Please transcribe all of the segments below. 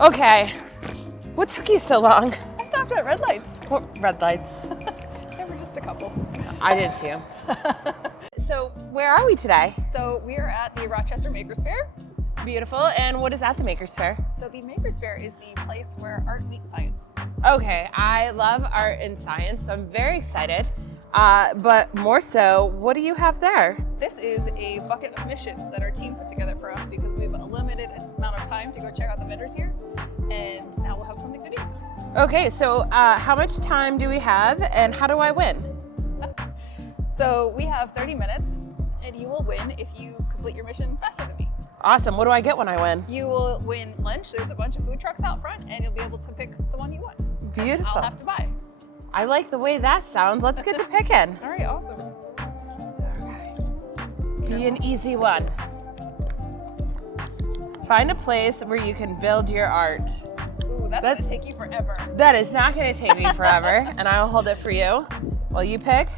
Okay. What took you so long? I stopped at red lights. What red lights? There were just a couple. I did too. So where are we today? So we are at the Rochester Maker Faire. Beautiful. And what is at the Maker Faire? So the Maker Faire is the place where art meets science. Okay, I love art and science, so I'm very excited. But more so, what do you have there? This is a bucket of missions that our team put together for us because we have a limited amount of time to go check out the vendors here, and now we'll have something to do. Okay, so how much time do we have, and how do I win? So we have 30 minutes, and you will win if you complete your mission faster than me. Awesome. What do I get when I win? You will win lunch. There's a bunch of food trucks out front, and you'll be able to pick the one you want. Beautiful. I'll have to buy. I like the way that sounds. Let's get to picking. All right, awesome. Be an easy one. Find a place where you can build your art. Ooh, that's gonna take you forever. That is not gonna take me forever, and I'll hold it for you. Will you pick?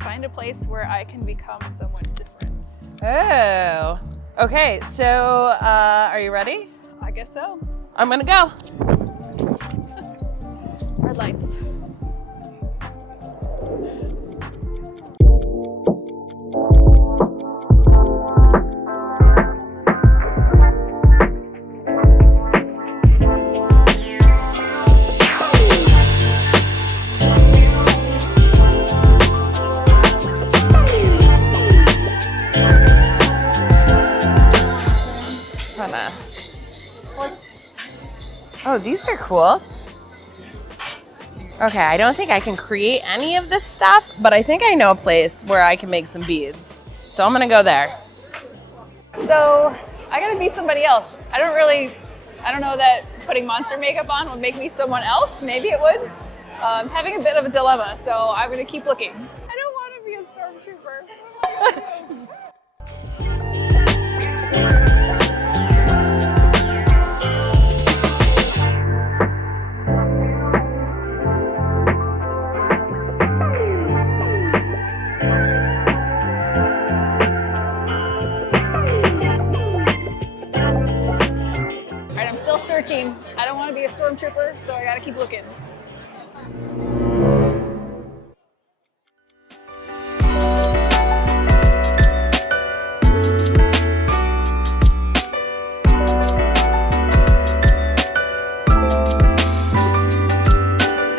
Find a place where I can become someone different. Oh. Okay, so are you ready? I guess so. I'm gonna go. Red lights. Oh, these are cool. Okay, I don't think I can create any of this stuff, but I think I know a place where I can make some beads. So I'm gonna go there. So I gotta be somebody else. I don't know that putting monster makeup on would make me someone else. Maybe it would. I'm having a bit of a dilemma, so I'm gonna keep looking. I don't want to be a stormtrooper. Searching. I don't want to be a stormtrooper, so I gotta keep looking.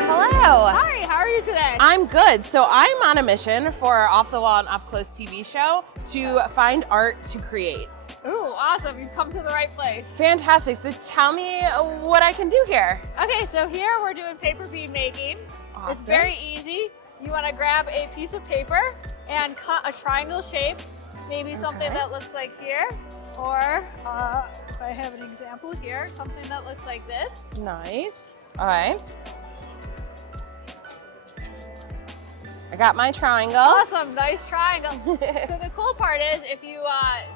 Hello. Hi, how are you today? I'm good. So I'm on a mission for our Off the Wall and Up Close TV show to find art to create. Ooh, awesome. You've come to the right place. Fantastic. So tell me what I can do here. Okay, so here we're doing paper bead making. Awesome. It's very easy. You want to grab a piece of paper and cut a triangle shape, maybe something that looks like here, or if I have an example here, something that looks like this. Nice. All right. I got my triangle. Awesome, nice triangle. So the cool part is if you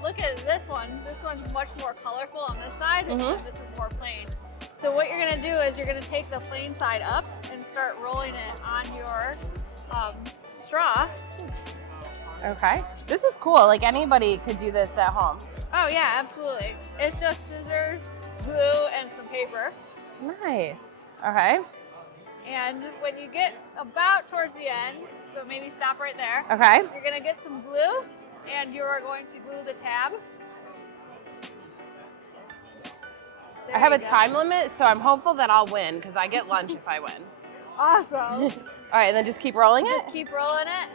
look at this one's much more colorful on this side, and this is more plain. So what you're gonna do is you're gonna take the plain side up and start rolling it on your straw. Okay. This is cool. Like anybody could do this at home. Oh yeah, absolutely. It's just scissors, glue, and some paper. Nice. Okay. And when you get about towards the end, so maybe stop right there. Okay. You're gonna get some glue, and you are going to glue the tab. There I have you a go. time limit, so I'm hopeful that I'll win because I get lunch if I win. Awesome. All right, and then just keep rolling it? Just keep rolling it.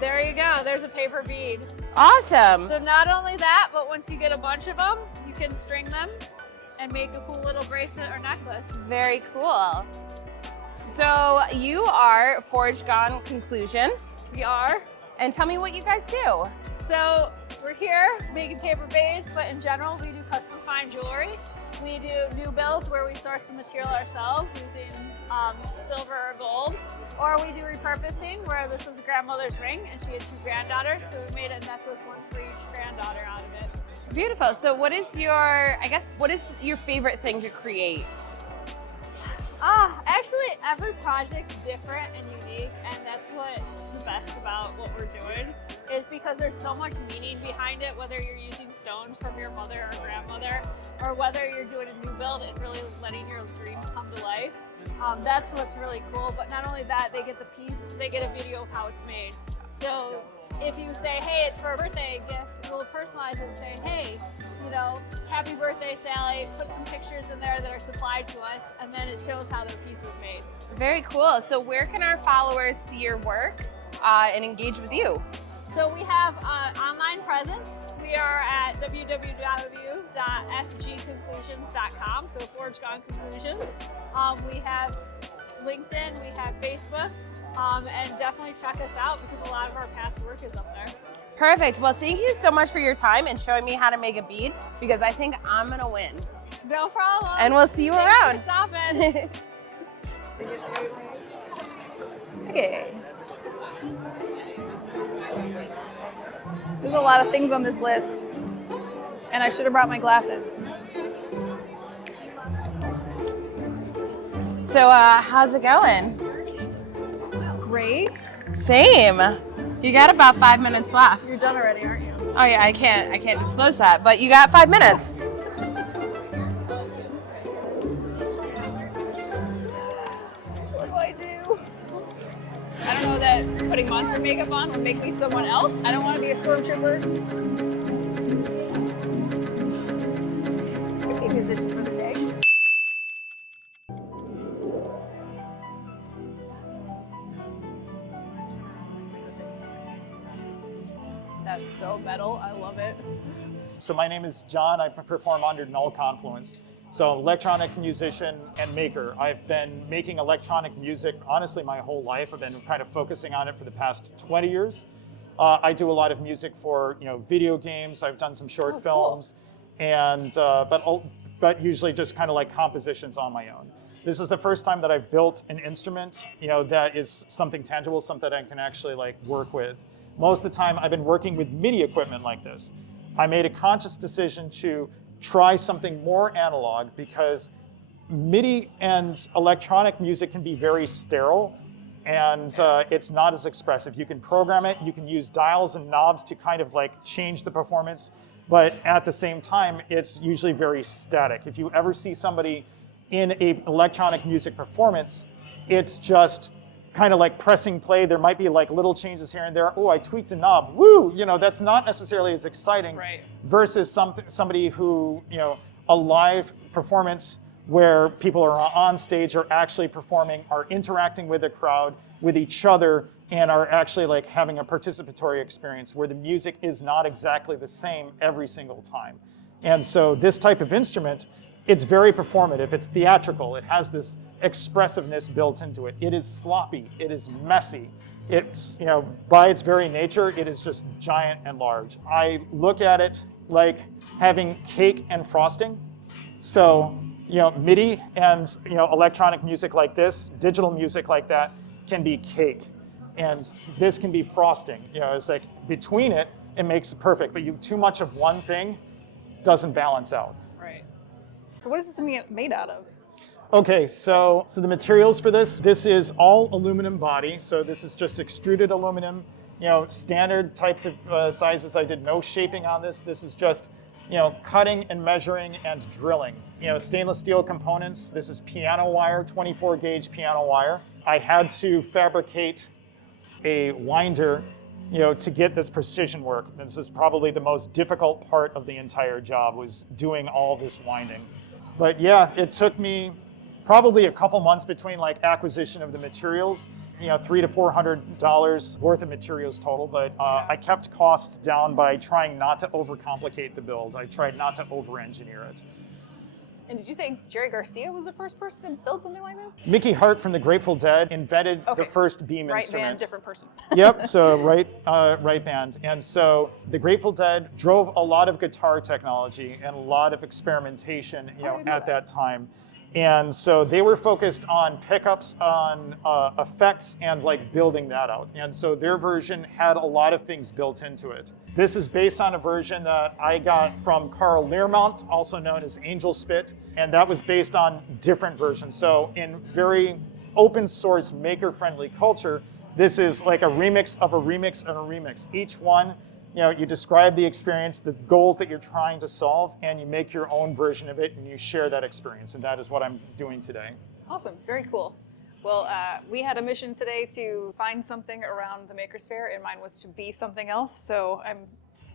There you go, there's a paper bead. Awesome. So not only that, but once you get a bunch of them, you can string them and make a cool little bracelet or necklace. Very cool. So you are Forge Gone Conclusion. We are. And tell me what you guys do. So we're here making paper beads, but in general, we do custom fine jewelry. We do new builds where we source the material ourselves using silver or gold. Or we do repurposing where this was a grandmother's ring and she had 2 granddaughters, so we made a necklace, one for each granddaughter out of it. Beautiful. So what is your favorite thing to create? Actually, every project's different and unique, and that's what's the best about what we're doing, is because there's so much meaning behind it, whether you're using stones from your mother or grandmother, or whether you're doing a new build and really letting your dreams come to life. That's what's really cool. But not only that, they get the piece, they get a video of how it's made. So if you say, hey, it's for a birthday gift, we'll personalize it and say, hey, you know, happy birthday, Sally. Put some pictures in there that are supplied to us, and then it shows how their piece was made. Very cool. So where can our followers see your work and engage with you? So we have online presence. We are at www.fgconclusions.com, so Foregone Conclusions. We have LinkedIn, we have Facebook, and definitely check us out because a lot of our past work is up there. Perfect. Well, thank you so much for your time and showing me how to make a bead, because I think I'm going to win. No problem. And we'll see you Thanks around. for stopping. Okay. There's a lot of things on this list, and I should have brought my glasses. So how's it going? Great. Same. You got about 5 minutes left. You're done already, aren't you? Oh yeah, I can't disclose that, but you got 5 minutes. What do I do? I don't know that putting monster makeup on would make me someone else. I don't want to be a stormtrooper. A musician for the day. That's so metal. I love it. So my name is John. I perform under Null Confluence. So electronic musician and maker. I've been making electronic music, honestly, my whole life. I've been kind of focusing on it for the past 20 years. I do a lot of music for, video games. I've done some short films, cool. And but usually just kind of like compositions on my own. This is the first time that I've built an instrument, that is something tangible, something that I can actually like work with. Most of the time, I've been working with MIDI equipment like this. I made a conscious decision to try something more analog because MIDI and electronic music can be very sterile, and it's not as expressive. You can program it, you can use dials and knobs to kind of like change the performance, but at the same time, it's usually very static. If you ever see somebody in an electronic music performance, it's just kind of like pressing play. There might be like little changes here and there. Oh, I tweaked a knob. Woo! That's not necessarily as exciting, right, versus somebody who, a live performance where people are on stage, are actually performing, are interacting with the crowd, with each other, and are actually like having a participatory experience where the music is not exactly the same every single time. And so this type of instrument, it's very performative, it's theatrical, it has this expressiveness built into it. It is sloppy, it is messy. It's, by its very nature, it is just giant and large. I look at it like having cake and frosting. So, MIDI and, electronic music like this, digital music like that, can be cake. And this can be frosting. It's like between it, it makes it perfect, but too much of one thing doesn't balance out. Right. So what is this made out of? Okay, so the materials for this is all aluminum body. So this is just extruded aluminum, standard types of sizes. I did no shaping on this. This is just, cutting and measuring and drilling. Stainless steel components. This is piano wire, 24 gauge piano wire. I had to fabricate a winder, to get this precision work. This is probably the most difficult part of the entire job, was doing all this winding. But yeah, it took me probably a couple months between like acquisition of the materials, $300 to $400 worth of materials total. But I kept costs down by trying not to overcomplicate the build. I tried not to over-engineer it. And did you say Jerry Garcia was the first person to build something like this? Mickey Hart from the Grateful Dead invented the first beam right instrument. Band, different person. Yep, so right band. And so the Grateful Dead drove a lot of guitar technology and a lot of experimentation, at that time. And so they were focused on pickups, on effects, and like building that out. And so their version had a lot of things built into it. This is based on a version that I got from Carl Learmont, also known as Angel Spit, and that was based on different versions. So in very open source maker-friendly culture, this is like a remix of a remix of a remix. Each one, you describe the experience, the goals that you're trying to solve, and you make your own version of it, and you share that experience. And that is what I'm doing today. Awesome, very cool. Well, we had a mission today to find something around the Maker Faire, and mine was to be something else. So I'm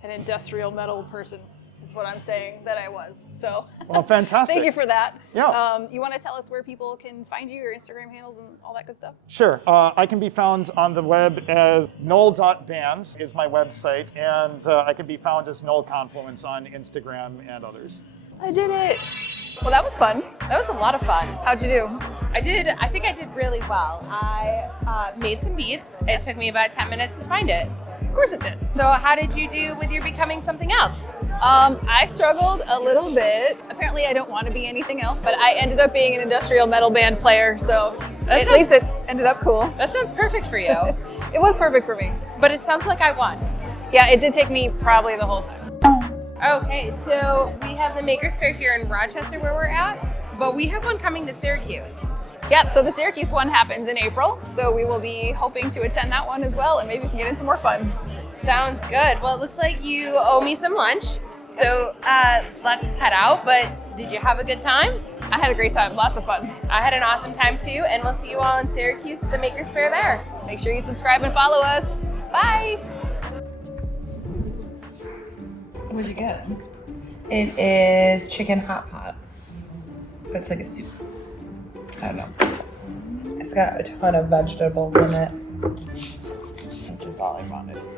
an industrial metal person, is what I'm saying that I was. So, well, fantastic. Thank you for that. Yeah. You want to tell us where people can find you, your Instagram handles, and all that good stuff? Sure. I can be found on the web as null.band is my website, and I can be found as Null Confluence on Instagram and others. I did it. Well, that was fun. That was a lot of fun. How'd you do? I think I did really well. I made some beats. It took me about 10 minutes to find it. Of course it did. So how did you do with your becoming something else? I struggled a little bit. Apparently I don't want to be anything else, but I ended up being an industrial metal band player, so at least it ended up cool. That sounds perfect for you. It was perfect for me. But it sounds like I won. Yeah, it did take me probably the whole time. Okay, so we have the Maker Faire here in Rochester where we're at, but we have one coming to Syracuse. Yep, so the Syracuse one happens in April, so we will be hoping to attend that one as well, and maybe we can get into more fun. Sounds good. Well, it looks like you owe me some lunch, so let's head out, but did you have a good time? I had a great time, lots of fun. I had an awesome time too, and we'll see you all in Syracuse at the Maker Faire there. Make sure you subscribe and follow us. Bye! What'd you get? It is chicken hot pot. But it's like a soup. I don't know. It's got a ton of vegetables in it. Which is all I promise.